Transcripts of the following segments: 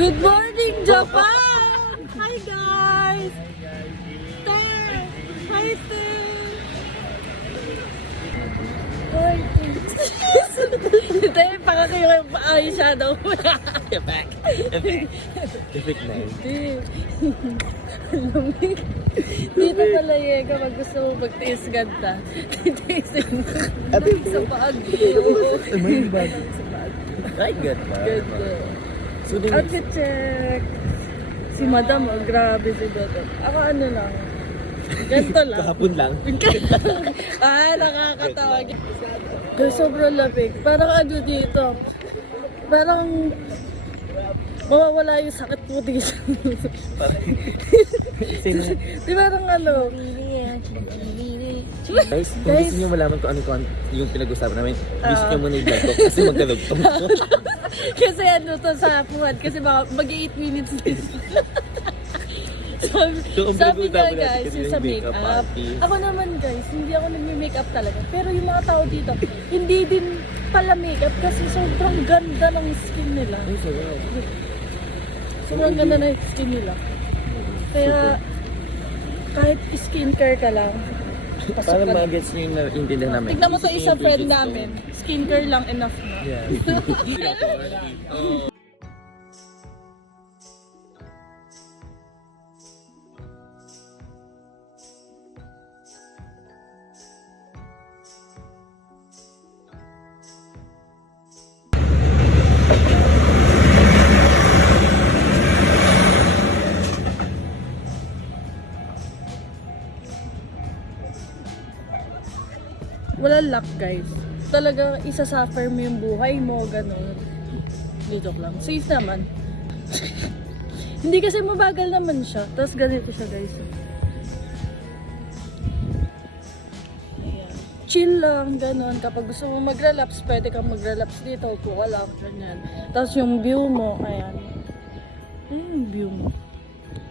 Good morning, Japan! Hi, guys! Ter! Hi, Ter! Hi, Ter! Ter, pakakayo yung eyeshadow mo na. Effect na yun. Dito pala yung kapag gusto mo magtiis ganda. Titiisin mo. Sa paag. May bag. Sa paag. Right, good ba? Good. So, din Outfit check. Si Madam, oh, grabe si Madam. Ako ano lang. Ganito lang. kahapon lang. Nakakatawa. Guys, sobrang lamig. Parang ano dito. Parang mawawala yung sakit mo dito. Di parang ano. Guys, kung gusto nyo malaman kung ano yung pinag-usapan namin, wish nyo muna i-vlog ko kasi magkalugtong ko. Kasi ano to sa puwan. Kasi baka mag-8 minutes din. Sabi niya guys, yung sa makeup. Ako naman guys, hindi ako nagme-makeup talaga. Pero yung mga tao dito, hindi din pala makeup kasi sobrang ganda ng skin nila. Sobrang ganda ng skin nila. Kaya kahit skincare ka lang, Para mag-gets nyo yung naintindihan namin. tignan mo to isa friend namin. Skincare lang enough na. Yeah. Walang luck guys. Talaga isasuffer mo yung buhay mo, gano'n. Joke lang. Safe naman. Hindi kasi mabagal naman siya. Tapos ganito siya guys. Ayan. Chill lang, gano'n. Kapag gusto mo mag-relapse, pwede kang mag-relapse dito. Upo ka lang, ganyan. Tapos yung view mo, ayan. Ayan yung view mo.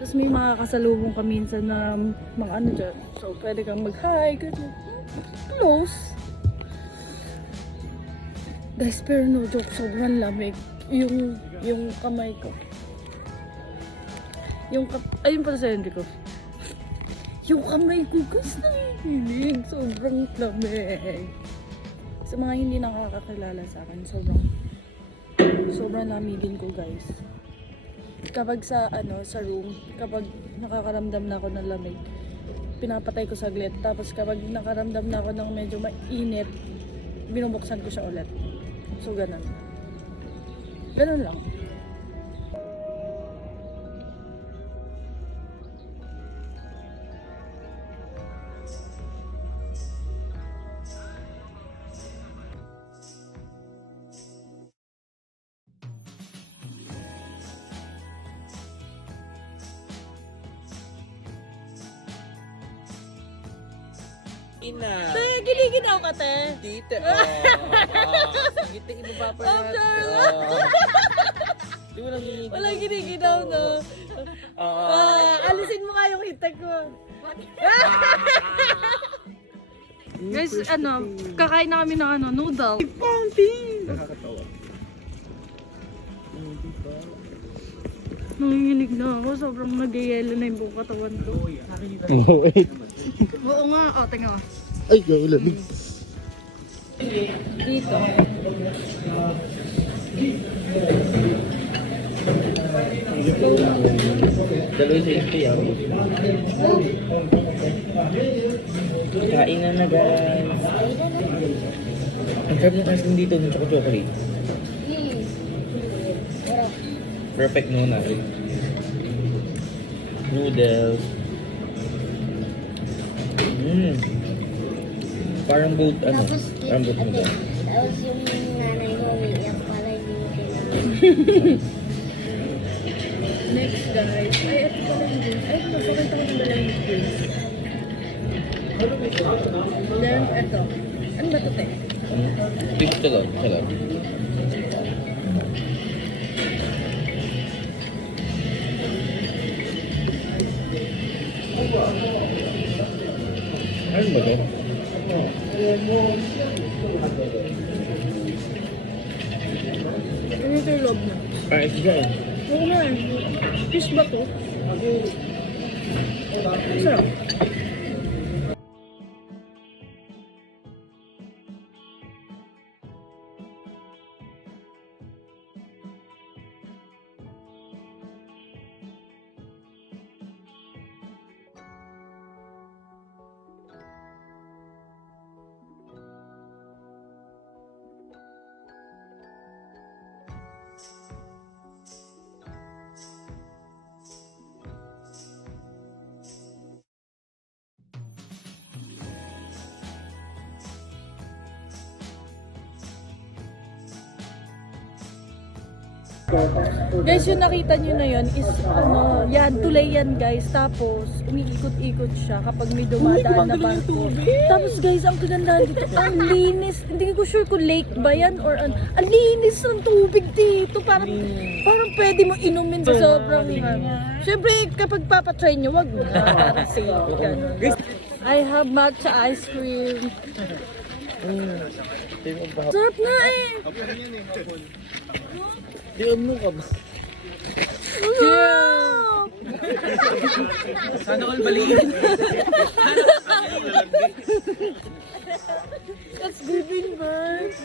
Tapos may mga kasalubong ka minsan na mga ano dyan. So, pwede kang mag-hi, ganyan. Close. Guys, pero no joke, sobrang lamig. Yung kamay ko. Ayun pala sa hindi ko. Yung kamay ko, guys, nangihilig. Sobrang lamig. Sa mga hindi nakakakilala sa akin, sobrang lamigin ko, guys. Kapag sa room, kapag nakakaramdam na ako ng lamig, pinapatay ko saglit. Tapos kapag nakaramdam na ako ng medyo mainit, binubuksan ko siya ulit. So, ganun. Ganun lang. Ina. Te, giniginaw ka, te. Dito. Sangitin mo pa pa Oh, sure. Di mo lang giniginaw. Walang giniginaw, no? Alisin mo nga yung hitak ko. Guys, kakain na kami ng noodle. Nakakatawa. Nanginginig na ako. Sobrang nag-yelo na yung buong katawan ko. No, wait. Oo nga. O, tingnan mo. Ay, lamig. Dito. Daloy sa ito yan. Kain na guys. Ang sarap ng ice cream dito, ng chocolate. Perfect muna. Noodles. Parang boat, parang boat noodles. Tapos yung nanay mo, umiiyak pala hindi mo kailangan. Next, guys. Ay, ito pala yung drinks. Ay, napakita ko ng dalawang drinks. Then, ito. Ano ba ito, te? Ito lang, ito lang. Ano ba ito? Ano ito yung loob na? Ah, it's dry. Oo nga eh. Fish ba to? Sarap. Guys, yung nakita nyo na yun is, yan, tulay yan guys. Tapos, umiikot-ikot siya kapag may dumadaan na barko. Tapos guys, ang kagandahan dito, ang linis. Hindi ko sure kung lake ba yan or ang linis ng tubig dito. Parang pwede mo inumin sa sobrang. Syempre, kapag papatry nyo, wag mo. Parang safe. Ganun. I have matcha ice cream. Sarap nga eh. Di ano ka ba? Yeah. Sana all baliin. That's giving birth.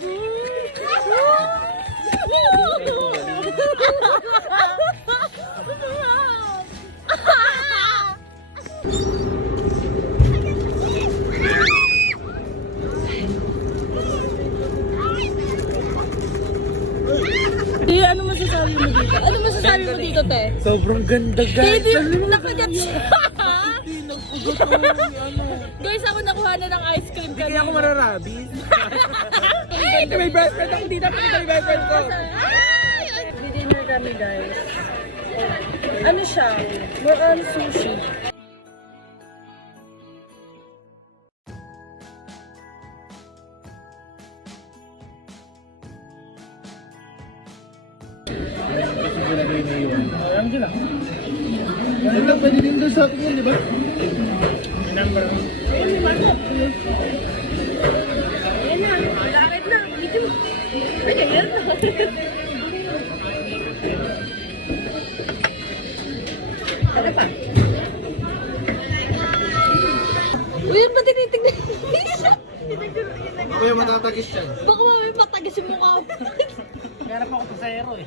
Ano masasabi mo dito? Ano masasabi mo dito, te? Sobrang ganda guys. Nakagat siya. Guys, ako nakuha na ng ice cream kanina. Kaya ako mararabis. May best friend ako dito. May best friend ko. Dinner kami, guys. Ano siya? More on sushi. Alam sila. Wala pwede din doon sa atin yun, di ba? Number. Uy, ba't tinitignan? Kuya, matatagis siya. Baka may patagis yung mukha. Garap ako sa ero eh.